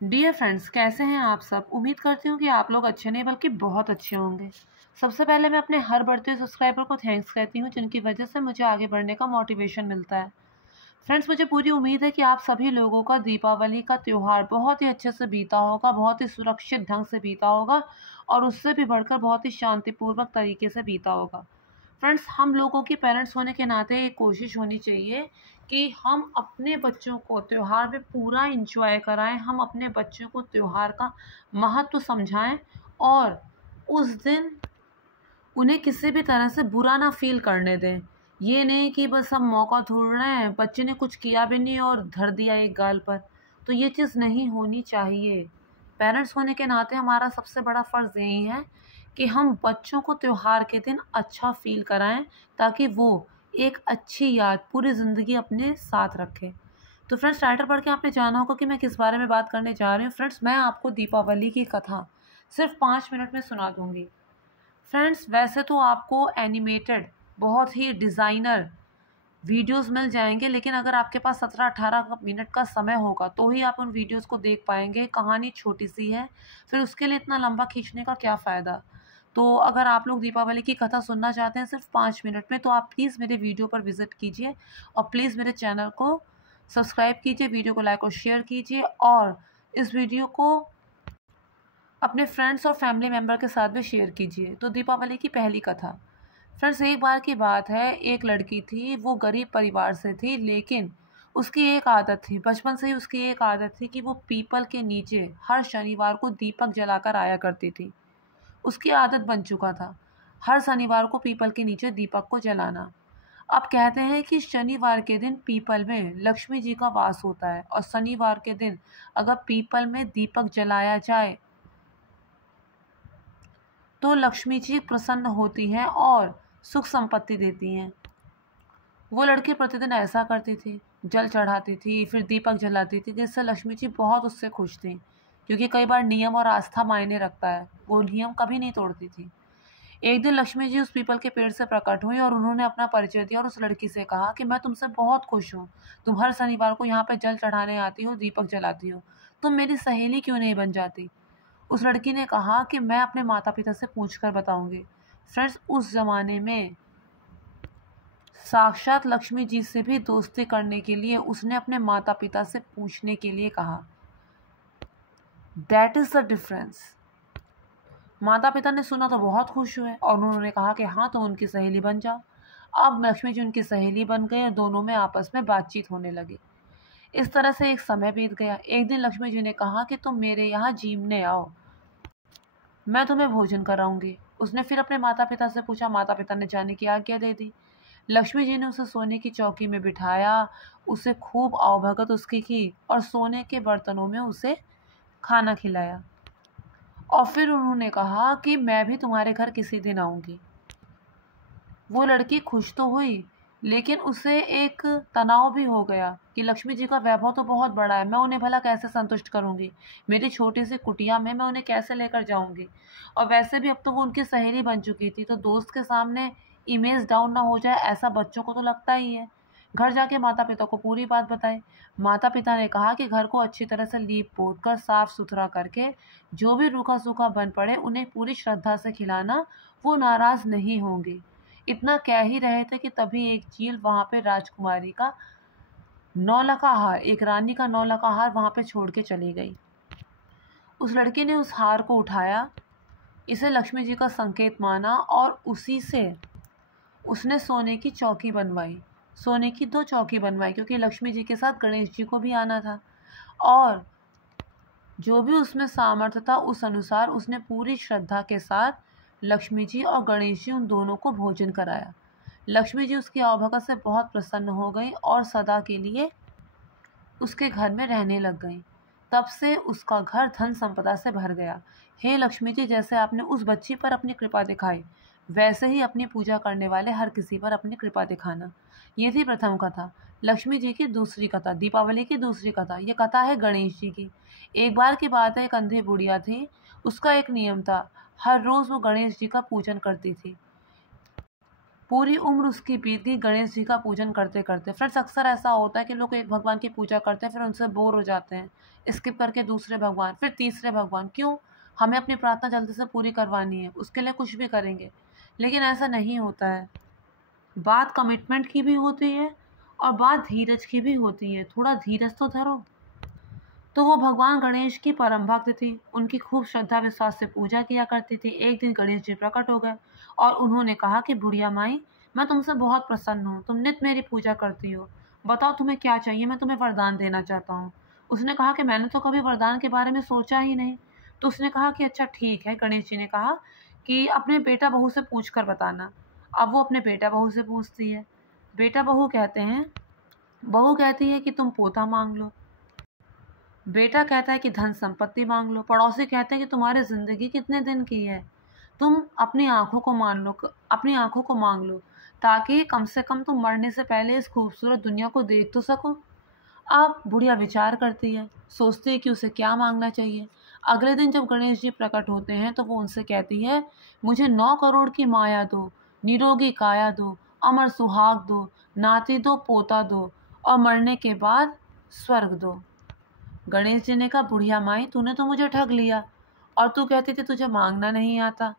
Dear friends, कैसे हैं आप सब। उम्मीद करती हूँ कि आप लोग अच्छे नहीं बल्कि बहुत अच्छे होंगे। सबसे पहले मैं अपने हर बढ़ते हुए सब्सक्राइबर को थैंक्स कहती हूँ, जिनकी वजह से मुझे आगे बढ़ने का मोटिवेशन मिलता है। फ्रेंड्स, मुझे पूरी उम्मीद है कि आप सभी लोगों का दीपावली का त्यौहार बहुत ही अच्छे से बीता होगा, बहुत ही सुरक्षित ढंग से बीता होगा और उससे भी बढ़कर बहुत ही शांतिपूर्वक तरीके से बीता होगा। फ्रेंड्स, हम लोगों की पेरेंट्स होने के नाते एक कोशिश होनी चाहिए कि हम अपने बच्चों को त्यौहार में पूरा इंजॉय कराएं, हम अपने बच्चों को त्यौहार का महत्व समझाएं और उस दिन उन्हें किसी भी तरह से बुरा ना फ़ील करने दें। ये नहीं कि बस हम मौका ढूँढ रहे हैं, बच्चे ने कुछ किया भी नहीं और धर दिया एक गाल पर, तो ये चीज़ नहीं होनी चाहिए। पेरेंट्स होने के नाते हमारा सबसे बड़ा फ़र्ज़ यही है कि हम बच्चों को त्योहार के दिन अच्छा फ़ील कराएँ, ताकि वो एक अच्छी याद पूरी ज़िंदगी अपने साथ रखें। तो फ्रेंड्स, टाइटल पढ़ के आपने जाना होगा कि मैं किस बारे में बात करने जा रही हूँ। फ्रेंड्स, मैं आपको दीपावली की कथा सिर्फ़ 5 मिनट में सुना दूँगी। फ्रेंड्स, वैसे तो आपको एनिमेटेड बहुत ही डिज़ाइनर वीडियोस मिल जाएंगे, लेकिन अगर आपके पास 17-18 मिनट का समय होगा तो ही आप उन वीडियोस को देख पाएंगे। कहानी छोटी सी है, फिर उसके लिए इतना लंबा खींचने का क्या फ़ायदा। तो अगर आप लोग दीपावली की कथा सुनना चाहते हैं सिर्फ 5 मिनट में, तो आप प्लीज़ मेरे वीडियो पर विज़िट कीजिए और प्लीज़ मेरे चैनल को सब्सक्राइब कीजिए, वीडियो को लाइक और शेयर कीजिए और इस वीडियो को अपने फ्रेंड्स और फैमिली मेम्बर के साथ भी शेयर कीजिए। तो दीपावली की पहली कथा। फ्रेंड्स, एक बार की बात है, एक लड़की थी, वो गरीब परिवार से थी, लेकिन उसकी एक आदत थी, बचपन से ही उसकी एक आदत थी कि वो पीपल के नीचे हर शनिवार को दीपक जलाकर आया करती थी। उसकी आदत बन चुका था हर शनिवार को पीपल के नीचे दीपक को जलाना। अब कहते हैं कि शनिवार के दिन पीपल में लक्ष्मी जी का वास होता है और शनिवार के दिन अगर पीपल में दीपक जलाया जाए तो लक्ष्मी जी प्रसन्न होती हैं और सुख संपत्ति देती हैं। वो लड़की प्रतिदिन ऐसा करती थी, जल चढ़ाती थी, फिर दीपक जलाती थी, जिससे लक्ष्मी जी बहुत उससे खुश थी, क्योंकि कई बार नियम और आस्था मायने रखता है, वो नियम कभी नहीं तोड़ती थी। एक दिन लक्ष्मी जी उस पीपल के पेड़ से प्रकट हुई और उन्होंने अपना परिचय दिया और उस लड़की से कहा कि मैं तुमसे बहुत खुश हूँ, तुम हर शनिवार को यहाँ पे जल चढ़ाने आती हो, दीपक जलाती हो, तुम मेरी सहेली क्यों नहीं बन जाती। उस लड़की ने कहा कि मैं अपने माता पिता से पूछ कर बताऊंगी। फ्रेंड्स, उस ज़माने में साक्षात लक्ष्मी जी से भी दोस्ती करने के लिए उसने अपने माता पिता से पूछने के लिए कहा। That is the difference. माता पिता ने सुना तो बहुत खुश हुए और उन्होंने कहा कि हाँ, तो उनकी सहेली बन जाओ। अब लक्ष्मी जी उनकी सहेली बन गई और दोनों में आपस में बातचीत होने लगी। इस तरह से एक समय बीत गया। एक दिन लक्ष्मी जी ने कहा कि तुम मेरे यहाँ जीमने आओ, मैं तुम्हें भोजन कराऊंगी। उसने फिर अपने माता पिता से पूछा, माता पिता ने जाने की आज्ञा दे दी। लक्ष्मी जी ने उसे सोने की चौकी में बिठाया, उसे खूब आवभगत उसकी की और सोने के बर्तनों में उसे खाना खिलाया और फिर उन्होंने कहा कि मैं भी तुम्हारे घर किसी दिन आऊँगी। वो लड़की खुश तो हुई, लेकिन उसे एक तनाव भी हो गया कि लक्ष्मी जी का वैभव तो बहुत बड़ा है, मैं उन्हें भला कैसे संतुष्ट करूँगी, मेरी छोटी सी कुटिया में मैं उन्हें कैसे लेकर जाऊँगी। और वैसे भी अब तो वो उनकी सहेली बन चुकी थी, तो दोस्त के सामने इमेज डाउन ना हो जाए, ऐसा बच्चों को तो लगता ही है। घर जाके माता पिता को पूरी बात बताई। माता पिता ने कहा कि घर को अच्छी तरह से लीप पोत कर साफ सुथरा करके जो भी रूखा सूखा बन पड़े उन्हें पूरी श्रद्धा से खिलाना, वो नाराज़ नहीं होंगे। इतना कह ही रहे थे कि तभी एक चील वहाँ पे राजकुमारी का 9 लखा हार, एक रानी का 9 लखा हार वहाँ पे छोड़ के चली गई। उस लड़के ने उस हार को उठाया, इसे लक्ष्मी जी का संकेत माना और उसी से उसने सोने की चौकी बनवाई। सोने की 2 चौकी बनवाई, क्योंकि लक्ष्मी जी के साथ गणेश जी को भी आना था और जो भी उसमें सामर्थ्य था उस अनुसार उसने पूरी श्रद्धा के साथ लक्ष्मी जी और गणेश जी उन दोनों को भोजन कराया। लक्ष्मी जी उसकी आवभगत से बहुत प्रसन्न हो गई और सदा के लिए उसके घर में रहने लग गई। तब से उसका घर धन संपदा से भर गया। हे लक्ष्मी जी, जैसे आपने उस बच्ची पर अपनी कृपा दिखाई, वैसे ही अपनी पूजा करने वाले हर किसी पर अपनी कृपा दिखाना। ये थी प्रथम कथा। लक्ष्मी जी की दूसरी कथा, दीपावली की दूसरी कथा, ये कथा है गणेश जी की। एक बार की बात है, एक अंधी बुढ़िया थी। उसका एक नियम था, हर रोज़ वो गणेश जी का पूजन करती थी। पूरी उम्र उसकी बीत गई गणेश जी का पूजन करते करते। फ्रेंड्स, अक्सर ऐसा होता है कि लोग एक भगवान की पूजा करते हैं, फिर उनसे बोर हो जाते हैं, स्किप करके दूसरे भगवान, फिर तीसरे भगवान। क्यों? हमें अपनी प्रार्थना जल्दी से पूरी करवानी है, उसके लिए कुछ भी करेंगे। लेकिन ऐसा नहीं होता है। बात कमिटमेंट की भी होती है और बात धीरज की भी होती है। थोड़ा धीरज तो धरो। तो वो भगवान गणेश की परम भक्त थी, उनकी खूब श्रद्धा विश्वास से पूजा किया करती थी। एक दिन गणेश जी प्रकट हो गए और उन्होंने कहा कि बुढ़िया माई, मैं तुमसे बहुत प्रसन्न हूँ, तुम नित्य मेरी पूजा करती हो, बताओ तुम्हें क्या चाहिए, मैं तुम्हें वरदान देना चाहता हूँ। उसने कहा कि मैंने तो कभी वरदान के बारे में सोचा ही नहीं। तो उसने कहा कि अच्छा ठीक है। गणेश जी ने कहा कि अपने बेटा बहू से पूछ कर बताना। अब वो अपने बेटा बहू से पूछती है। बेटा बहू कहते हैं, बहू कहती है कि तुम पोता मांग लो। बेटा कहता है कि धन संपत्ति मांग लो। पड़ोसी कहते हैं कि तुम्हारी जिंदगी कितने दिन की है, तुम अपनी आंखों को मान लो, अपनी आंखों को मांग लो, ताकि कम से कम तुम मरने से पहले इस खूबसूरत दुनिया को देख तो सको। अब बुढ़िया विचार करती है, सोचती है कि उसे क्या मांगना चाहिए। अगले दिन जब गणेश जी प्रकट होते हैं तो वो उनसे कहती है, मुझे 9 करोड़ की माया दो, निरोगी काया दो, अमर सुहाग दो, नाती दो, पोता दो और मरने के बाद स्वर्ग दो। गणेश जी ने कहा, बुढ़िया माई, तूने तो मुझे ठग लिया और तू कहती थी तुझे मांगना नहीं आता,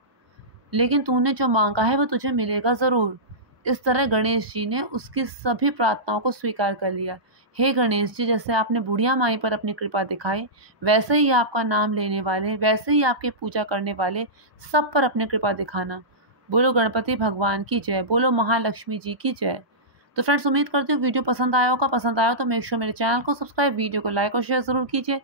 लेकिन तूने जो मांगा है वो तुझे मिलेगा ज़रूर। इस तरह गणेश जी ने उसकी सभी प्रार्थनाओं को स्वीकार कर लिया। हे गणेश जी, जैसे आपने बुढ़िया माई पर अपनी कृपा दिखाई, वैसे ही आपका नाम लेने वाले, वैसे ही आपकी पूजा करने वाले सब पर अपनी कृपा दिखाना। बोलो गणपति भगवान की जय, बोलो महालक्ष्मी जी की जय। तो फ्रेंड्स, उम्मीद करती हूँ वीडियो पसंद आया होगा। पसंद आया तो मेक श्योर मेरे चैनल को सब्सक्राइब, वीडियो को लाइक और शेयर ज़रूर कीजिए।